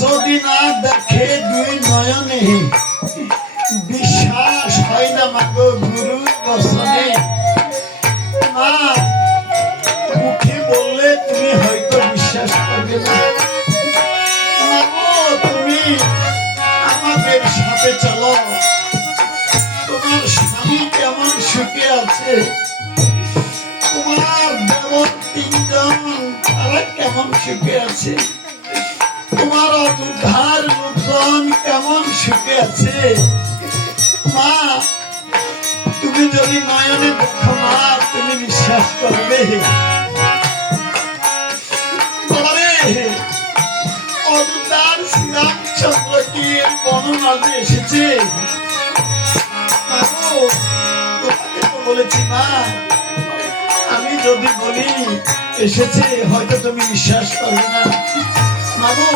যদি না দেখে দুই নয়নে বিশ্বাস হয় না মাগো গুরুর বচনে। মা মুখে বললে তুমি হয়তো বিশ্বাস করবে না। মাগো তুমি আমাদের সাথে চলো, তোমার স্বামী কেমন সুখে আছে, তোমার দেবর তিনজন তারা কেমন সুখে আছে, তোমার অযোধ্যার লোকজন কেমন সুখে আছে। মা তুমি যদি নয়নে দেখো মা তুমি বিশ্বাস করবে। অযোধ্যার শ্রীরামচন্দ্র কি বনমাঝে এসেছে, তোমাকে তো বলেছি মা আমি যদি বলি এসেছে হয়তো তুমি বিশ্বাস করবে না। মাগো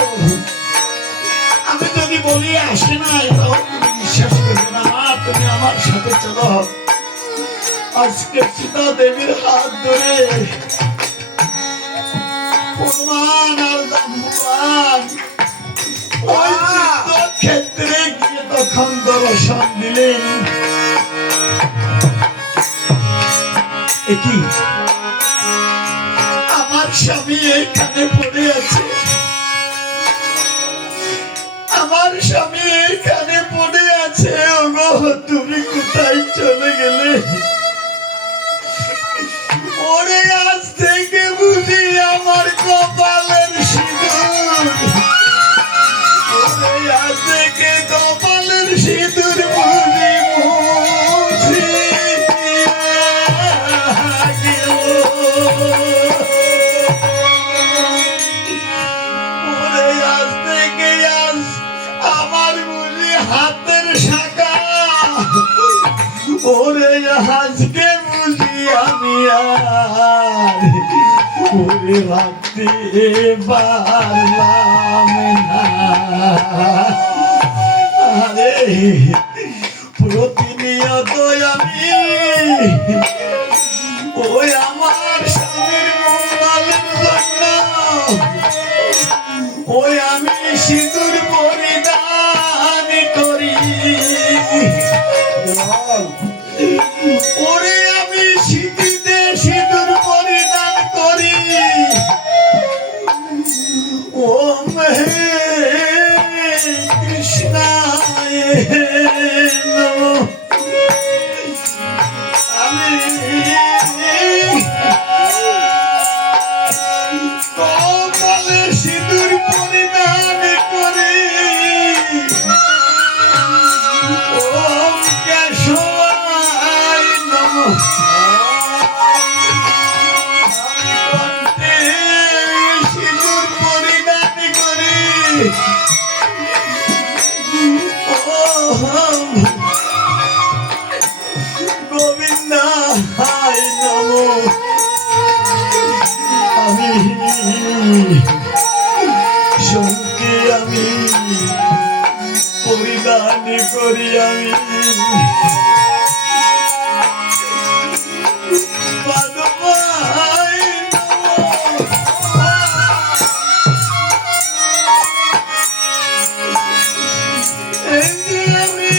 আমি যদি বলি আসে না এটাও তুমি বিশ্বাস করবে না। মা তুমি আমার সাথে চলো, আজকে সীতা দেবীর হাত ধরে হনুমান আর জাম্বুয়ান ওই যুদ্ধক্ষেত্রে গিয়ে তখন দর্শন দিলেন। এটি আমার স্বামী এইখানে পড়ে আছে, আমার স্বামী এইখানে পড়ে আছে, ওগো তুমি কোথায় চলে গেলে? ওরে আজ থেকে বুঝি আমার কপালের সিঁদুর, ওরে আজ থেকে কপালের সিঁদুর বুঝি মুছি গেল। ওরে আজ থেকে আজ আমার বুঝি হাতের শাখা, ওরে আজকে বুঝি আমি আর ওরে ভাবতে পারলাম না। আরে প্রতিনিয়ত আমি ওই আমার স্বামীর মঙ্গলের জন্য ওই আমি সিঁদুর পরিধান করি, ওরে আমি সিঁথিতে সিঁদুর পরিধান করি। ওম হে কৃষ্ণায় নমঃ। আমি কপালে সিঁদুর পরিধান করি। ওম কেশবায় নমঃ। কণ্ঠে সিঁদুর পরিধান করি। ওম গোবিন্দায় নমঃ। আমি শঙ্কে আমি পরিধান করি। আমি পদ্মায় নমঃ। এই যে আমি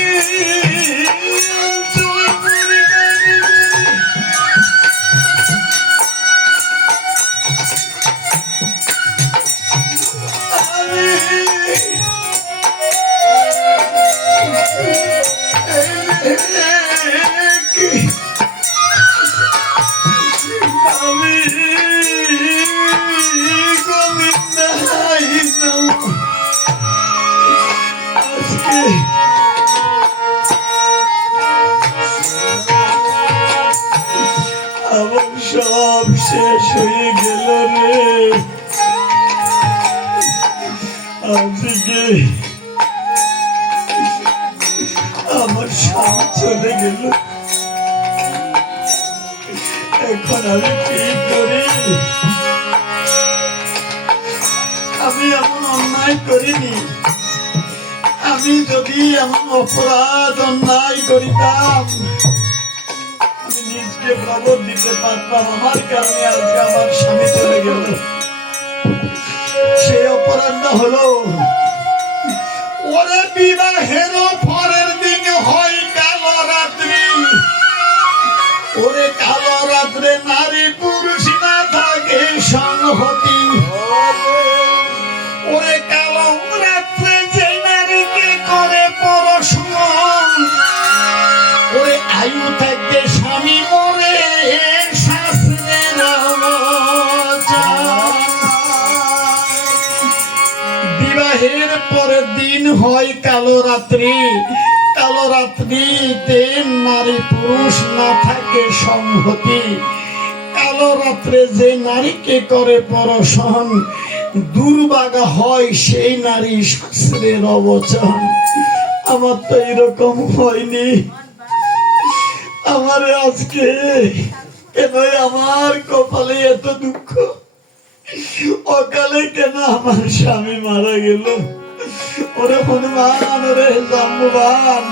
অঞ্চল পরিধান আমি গোবিন্দায় নমঃ। আজকে আমার সব শেষ হয়ে গেল রে। আজকে আমার স্বামী চলে গেল। এখন আমি কি করি? আমি এমন অন্যায় করিনি। আমি যদি এমন অপরাধ অন্যায় করিতাম আমি নিজকে প্রবোধ দিতে পারতাম। আমার কারণে আজকে আমার স্বামী চলে গেল। সেই অপরাধটা হলো ওরে বিবাহের পরের দিন হয় কালো রাত্রি। ওরে কালো রাত্রে নারী পুরুষ না থাকে সংহতি। ওরে কালো রাত্রে যে নারীকে করে পরশমন, ওরে আয়ু থাকতে স্বামী মরে শাস্ত্রের বিবাহের পরের দিন হয় কালো রাত্রি। কালো রাত্রিতে নারী পুরুষ না থাকে সংহতি। কালো রাত্রে যে নারীকে করে পরশন দুর্ভাগা হয় সেই নারী শাস্ত্রের অবচন। আমার তো এরকম হয়নি। আমার আজকে কেন আমার কপালে এত দুঃখ? অকালে কেন আমার স্বামী মারা গেল? ওরে হনুমান, ওরে জাম্বুবান,